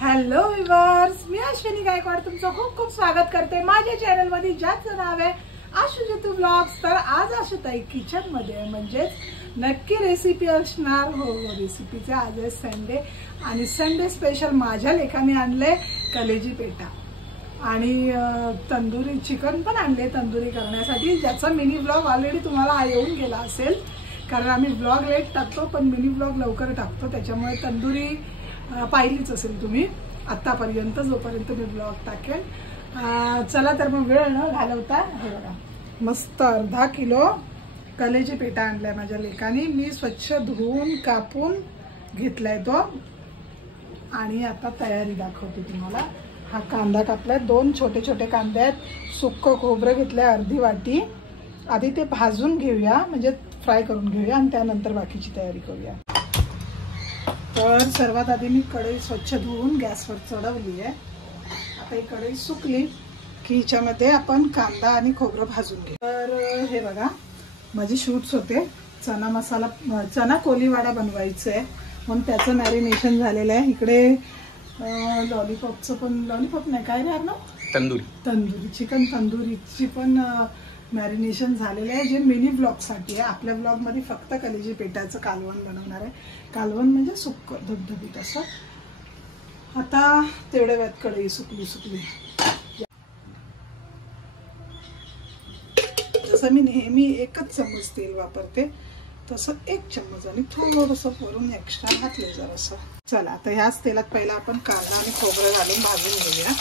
Hello viewers, मी अश्विनी गायकवाड तुमचं खूप खूप स्वागत करते माझ्या चॅनल मध्ये, ज्याचं नाव आहे आशुज्योती ब्लॉग्स। तर आज आशुताई किचन मध्ये म्हणजेच नक्की रेसिपी असणार। हो रेसिपीचे आज आहे संडे आणि संडे स्पेशल माझ्या लेकाने आणले कलेजी पेटा आणि तंदुरी चिकन पण आणले तंदुरी करण्यासाठी, ज्याचा मिनी ब्लॉग ऑलरेडी तुम्हाला येऊन गेला असेल, कारण आम्ही ब्लॉग लेट टाकतो पण मिनी ब्लॉग लवकर टाकतो, त्याच्यामुळे तंदुरी पाहिलीच असेल तुम्ही आतापर्यंत जोपर्यंत मी ब्लॉग टाकेल। चला तर मग वेळ न घालवता हे बघा मस्त अर्धा किलो कलेजी पेटा आणलाय माझ्या लेकाने। मी स्वच्छ धुवून कापून घेतलाय तो आणि आता तयारी दाखवते तुम्हाला। हा कांदा कापलाय, 2 छोटे छोटे कांदे आहेत, सुक्क खोबरं घेतलंय अर्धी वाटी। आधी ते भाजून घेऊया म्हणजे फ्राय करून घेऊया आणि त्यानंतर बाकीची तयारी करूया। तर सर्वात आधी मी कढई स्वच्छ धुवून गॅसवर चढवली आहे। आता ही कढई सुकली की हिच्यामध्ये आपण कांदा आणि खोबरं भाजून घेऊ। तर हे बघा माझे शूट्स होते, चना मसाला चना कोलीवाडा बनवायचं आहे म्हणून त्याचं मॅरिनेशन झालेलं आहे। इकडे लॉलीपॉपचं पण, लॉलीपॉप नाही काय रे ना, तंदुरी चिकन तंदुरीची पण मॅरिनेशन झालेलं आहे, जे मिनी ब्लॉगसाठी आहे। आपल्या ब्लॉगमध्ये फक्त कलेजी पेटाचं कालवण बनवणार आहे, कालवण म्हणजे सुक्क धबधबीत असं। आता तेवढ्या वेळात कढई सुकली। जसं मी नेहमी एकच चम्मच तेल वापरते तसं 1 चम्मच आणि थोडंसं वरून एक्स्ट्रा घातलं जरासं। चला आता ह्याच तेलात पहिला आपण कांदा आणि खोबरं घालून भाजून घेऊया।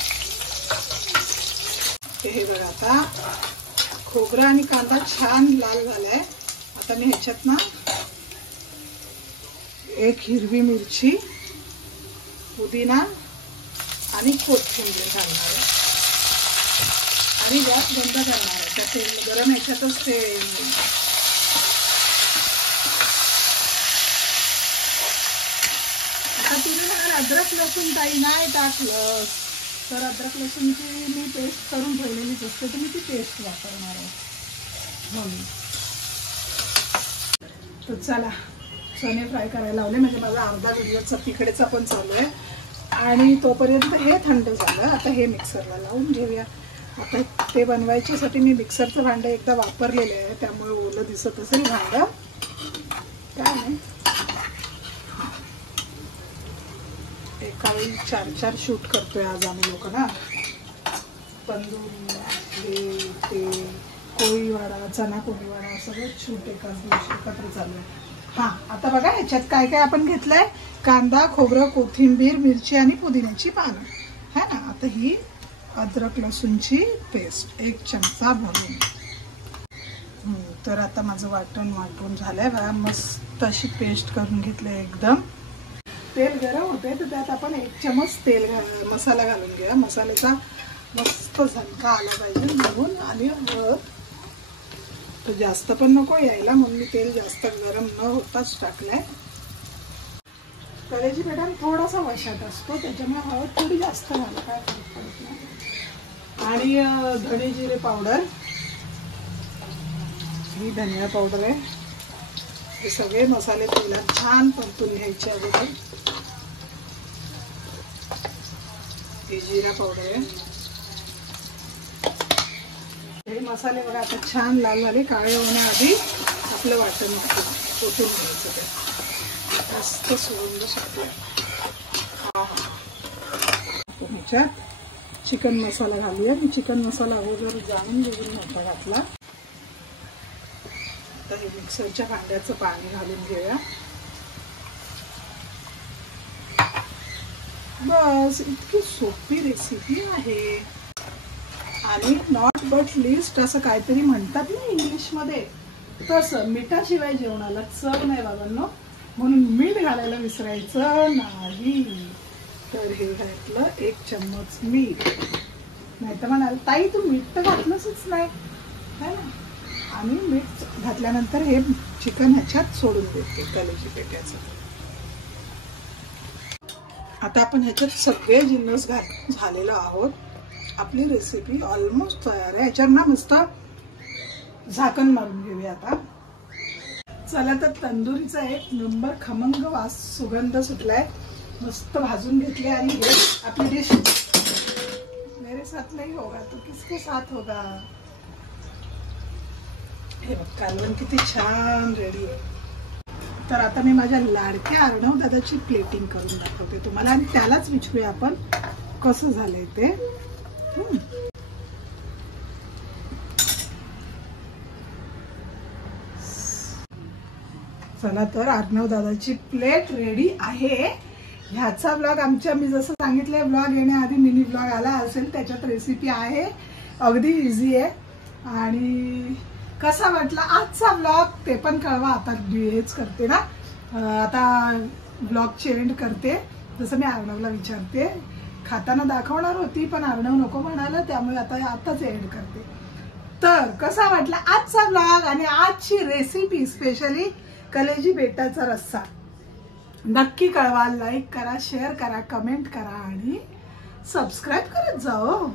हे बघा आता खोबरं आणि कांदा छान लाल झालाय। आता मी ह्याच्यात ना 1 हिरवी मिरची, पुदिना आणि कोथिंबीर घालणार आहे आणि गॅस बंद करणार आहे। त्या तेल गरम ह्याच्यातच ते आता तुम्ही म्हणाल अद्रक लसूण काही नाही टाकलं, तर अद्रक लसूणची मी पेस्ट करून ठेवलेलीच असते, तर मी ती पेस्ट वापरणार आहे म्हणून। तर चला चणे फ्राय करायला लावले, म्हणजे माझा अर्धा व्हिडिओचा तिकडेचा पण चालू आहे आणि तोपर्यंत हे थंड झालं। आता हे मिक्सरला लावून घेऊया। आता ते बनवायच्यासाठी मी मिक्सरचं भांडं एकदा वापरलेलं आहे, त्यामुळे ओलं दिसत असेल भांडं, काय नाही। एका वेळी 4-4 शूट करतोय आज आम्ही लोक ना, तंदुरी ते कोळीवाडा चना कोळीवाडा सगळं शूट एकाच दिवशी एकत्र चालू आहे। हा आता बघा ह्याच्यात काय काय आपण घेतलंय, कांदा खोबरं कोथिंबीर मिरची आणि पुदिन्याची पानं है ना। आता ही अद्रक लसूणची पेस्ट 1 चमचा भरून। तर आता माझं वाटून झालंय बघा, मस्त अशी पेस्ट करून घेतली एकदम। तेल गरम होते तर त्यात आपण 1 चमच मसाला घालून घ्या। मसाल्याचा मस्त झणका आला पाहिजे म्हणून, आणि तो जास्त पण नको यायला म्हणून मी तेल जास्त गरम न होताच टाकलंय। कलेजी पेटा थोडासा वशाट असतो त्याच्यामुळे हळद थोडी जास्त घाला, काय फरक पडत नाही। आणि धणे जिरे पावडर, ही धनिया पावडर आहे। हे सगळे मसाले तेलात छान परतून घ्यायचे अगोदर। ही जिरा पावडर आहे। हे मसाले बघा आता छान लाल झाले, काळे होण्याआधी आपलं वाटण ओतून घ्यायचं, ते मस्त सुगंध सुटला। ह्याच्यात चिकन मसाला घालूया। मी चिकन मसाला अगोदर जाणून नव्हता घातला। आता हे मिक्सरच्या भांड्याचं पाणी घालून घेऊया। बस इतकी सोपी रेसिपी आहे। आणि नॉट बट लिस्ट असं काहीतरी म्हणतात ना इंग्लिशमध्ये, तसं मिठाशिवाय जेवणाला चव नाही बाबांनो, म्हणून मीठ घालायला विसरायचं नाही। तर हे घातलं 1 चम्मच मीठ, नाही तर म्हणाल ताई तू मीठ तर घातलंच नाही है ना। आणि मीठ घातल्यानंतर हे चिकन ह्याच्यात सोडून देते कलेजी पेट्याचं। आता आपण ह्याच्यात सगळे जिन्नस झालेलो आहोत। आपली रेसिपी ऑलमोस्ट तयार आहे। ह्याच्यावर ना मस्त झाकण मारून घेऊया आता। चला तर तंदुरीचा 1 नंबर खमंग वास सुगंध सुटलाय। मस्त भाजून घेतले आणि हे आपली डिश मेरे साथ नहीं होगा तो किसके साथ होगा। हे बघ कालवण किती छान रेडी आहे। तर आता मी माझ्या लाडक्या अर्णव दादाची प्लेटिंग करून दाखवते तुम्हाला आणि त्यालाच विचारूया आपण कसं झालंय ते। चला तर अर्णव दादाची प्लेट रेडी आहे। ह्याचा ब्लॉग आमच्या मी जसं सांगितलंय ब्लॉग येण्याआधी मिनी ब्लॉग आला असेल, त्याच्यात रेसिपी आहे, अगदी इझी आहे। आणि कसा वाटला आजचा ब्लॉग ते पण कळवा। आता हेच करते ना, आता ब्लॉगची एंड करते। जसं मी अर्णवला विचारते, खाताना दाखवणार होती पण अर्णव नको म्हणाला, त्यामुळे आताच एंड करते। तर कसा वाटला आजचा ब्लॉग आणि आजची रेसिपी, स्पेशली कलेजी बेटाचा रस्सा, नक्की कळवा। लाईक करा, शेअर करा, कमेंट करा आणि सबस्क्राईब करत जाओ।